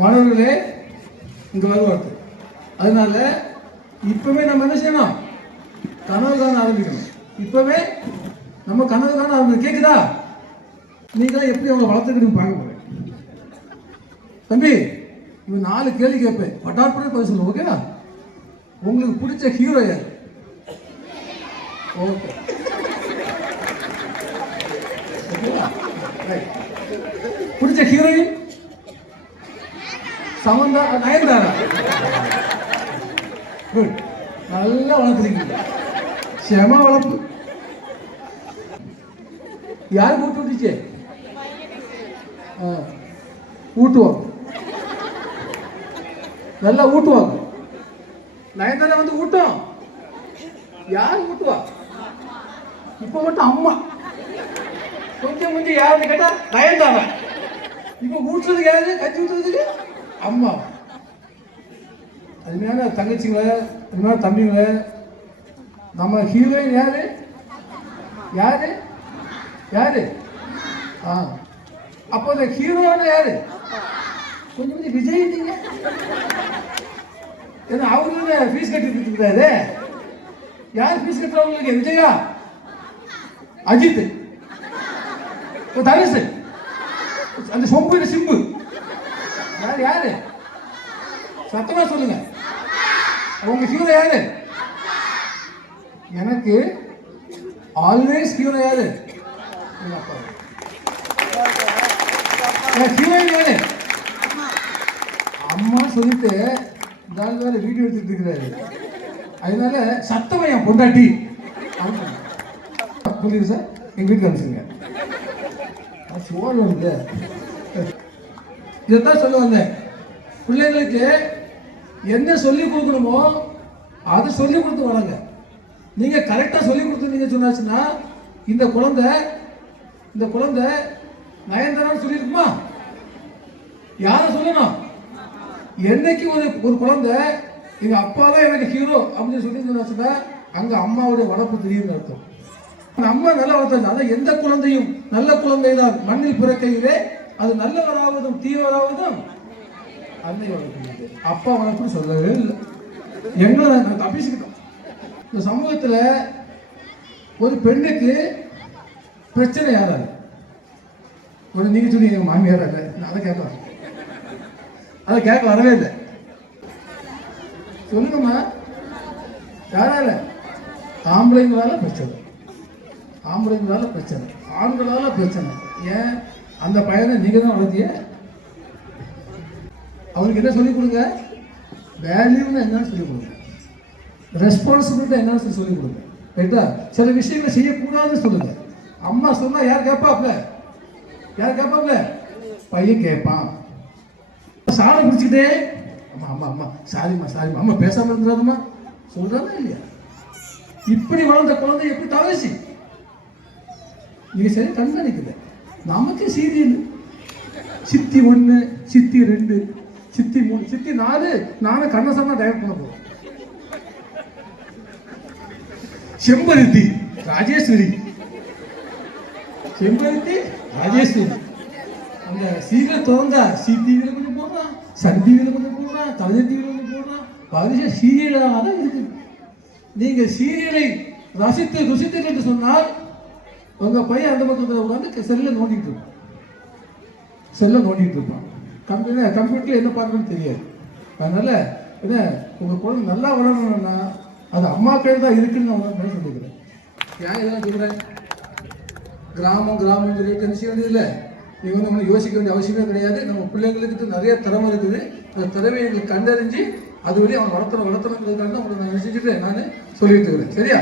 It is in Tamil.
மாணவர்களே இங்கே வருவார்கள். அதனால இப்பவே நம்ம என்ன செய்யணும்? கனவு காண ஆரம்பிக்கணும். இப்பவே நம்ம கனவு காண ஆரம்பிக்கணும். கேட்குதா நீங்க எப்படி அவங்க வளர்த்துக்கிட்டு பார்க்க போறேன் தம்பி இவன் நாலு கேள்வி கேட்பேன். பட்டாற்பட பதில் சொல்லுவோம் ஓகேவா உங்களுக்கு பிடிச்ச ஹீரோ யார்? ஓகே ரைட் பிடிச்ச ஹீரோயின் சமந்தா நயன்தாரா? குட் நல்லா வளர்த்துருக்கீங்க செம வளர்ப்பு. யார் கூட்டு விட்டுச்சு? ஊட்டுவாங்க. நல்லா ஊட்டுவாங்க. நயன்தாரா வந்து ஊட்டும். யார் ஊட்டுவா? இப்போ மட்டும் அம்மா. கொஞ்சம் கொஞ்சம் யாருன்னு கேட்டா நயன்தாரா. இப்போ ஊற்றுறதுக்கு யாரு? கட்சி ஊற்றுறதுக்கு அம்மா அருமையான தங்கச்சிங்களை அருமையான தம்பிங்கள நம்ம ஹீரோயின் யாரு? யாரு? யாரு? ஆ. அப்போ இந்த ஹீரோன்னு யாரு? கொஞ்சம் கொஞ்சம் விஜய் நீங்க. ஏன்னா அவரு ஃபீஸ் கட்டிட்டு இருக்காரு யார் ஃபீஸ் கட்டுறவங்களுக்கு? விஜயா? அஜித். ஓ, தனுஷ். அந்த சொம்பு சிம்பு. யார் யாரு? சத்தமா சொல்லுங்க. உங்க ஹீரோ யாரு? எனக்கு ஆல்வேஸ் ஹீரோ யாரு? ஹீரோயின் யாரு? அம்மா சொல்லிட்டு இந்த ஆள் வேற வீடியோ எடுத்துட்டு இருக்கிறாரு. அதனால சத்தமா என் பொண்டாட்டி. புரியுது சார்? எங்க வீட்டுக்கு அனுப்பிச்சுங்க சோறு இல்லை இதைத்தான் சொல்ல வந்தேன். பிள்ளைங்களுக்கு என்ன சொல்லி கொடுக்கணுமோ அது சொல்லி கொடுத்து வராங்க நீங்கள் கரெக்டாக சொல்லி கொடுத்துருந்தீங்க சொன்னாச்சுன்னா இந்த குழந்தை இந்த குழந்தை நயன்தாரான்னு சொல்லியிருக்குமா? யாரை சொல்லணும்? என்னைக்கு ஒரு ஒரு குழந்தை எங்கள் அப்பா தான் எனக்கு ஹீரோ அப்படின்னு சொல்லி சொன்னாச்சுன்னா அங்கே அம்மாவுடைய வளர்ப்பு தெரியுதுன்னு அர்த்தம் அந்த அம்மா நல்லா வளர்த்தாங்க அதான் எந்த குழந்தையும் நல்ல குழந்தை தான் மண்ணில் பிறக்கையிலே அது நல்லவராவதும் தீயவராவதும் அன்னை வளர்க்கிறது அப்பா வளர்ப்பு சொல்லவே இல்லை. எங்களை நாங்கள் தப்பிச்சுக்கிட்டோம். இந்த சமூகத்தில் ஒரு பெண்ணுக்கு பிரச்சனை யாராது? ஒரு நீங்க சொன்னீங்க எங்க மாமியார் நான் அதை கேட்கலாம். அதை கேட்க வரவே இல்லை. சொல்லுங்கம்மா. யாரால? ஆம்பளைங்களால பிரச்சனை. ஆம்பளைங்களால பிரச்சனை. ஆண்களால பிரச்சனை. ஏன்? அந்த பையனை நீங்க தான் வளர்த்திய? அவருக்கு என்ன சொல்லிக் கொடுங்க? வேல்யூன்னு என்னன்னு சொல்லிக் கொடுங்க. ரெஸ்பான்சிபிலிட்டி என்னன்னு சொல்லி சொல்லிக் கொடுங்க. ரைட்டா சில விஷயங்களை செய்யக்கூடாதுன்னு சொல்லுங்க. அம்மா சொன்னால் யார் கேட்பாப்ல யார் கேட்பாப்ல பையன் கேட்பான். சாரை பிடிச்சிக்கிட்டே அம்மா அம்மா அம்மா சாரிம்மா சாரிம்மா. அம்மா பேசாமல் இருந்தாருமா சொல்றானா இல்லையா? இப்படி வளர்ந்த குழந்தை எப்படி தவறிச்சு? நீங்க சரி கண்காணிக்கல. நமக்கு சீரியல் சித்தி ஒன்று சித்தி ரெண்டு சித்தி மூணு சித்தி நாலு. நானும் கண்ணசமா டைரக்ட் பண்ண போறோம். செம்பருத்தி ராஜேஸ்வரி. செம்பருத்தி ராஜேஸ்வரி. அந்த சீக்கிரம் திறந்தா சி டிவியில் கொஞ்சம் போடுறான் சன் டிவியில் கொஞ்சம் போடுறான் கலைஞர் டிவியில் கொஞ்சம் போடுறான் பரிச சீரியலாக தான் இருக்கு நீங்க சீரியலை ரசித்து ருசித்து என்று சொன்னால் உங்க பையன் அந்த பக்கத்தில் உட்காந்து செல்ல நோண்டிட்டு இருப்பான். செல்ல நோண்டிட்டு இருப்பான். கம்ப்யூட்டர் கம்ப்யூட்டர்ல என்ன பார்க்கணும்னு தெரியாது. அதனால என்ன உங்க குழந்தை நல்லா வளரணும்னா அது அம்மா கையில் தான் இருக்குன்னு நான் உங்களுக்கு சொல்லிக்கிறேன். ஏன் இதெல்லாம் சொல்றேன்? கிராமம் கிராமம் சொல்லி என்ன செய்ய வேண்டியதில்லை. நீங்க வந்து ஒண்ணும் யோசிக்க வேண்டிய அவசியமே கிடையாது. நம்ம பிள்ளைங்களுக்கு நிறைய திறமை இருக்குது. அந்த திறமையை எங்களுக்கு கண்டறிஞ்சு அது வழி அவன் வளர்த்தணும் வளர்த்தணுங்கிறதுக்காக தான் உங்களை நான் செஞ்சுட்டு நான் சொல்லிட்டு இருக்கிறேன். சரியா?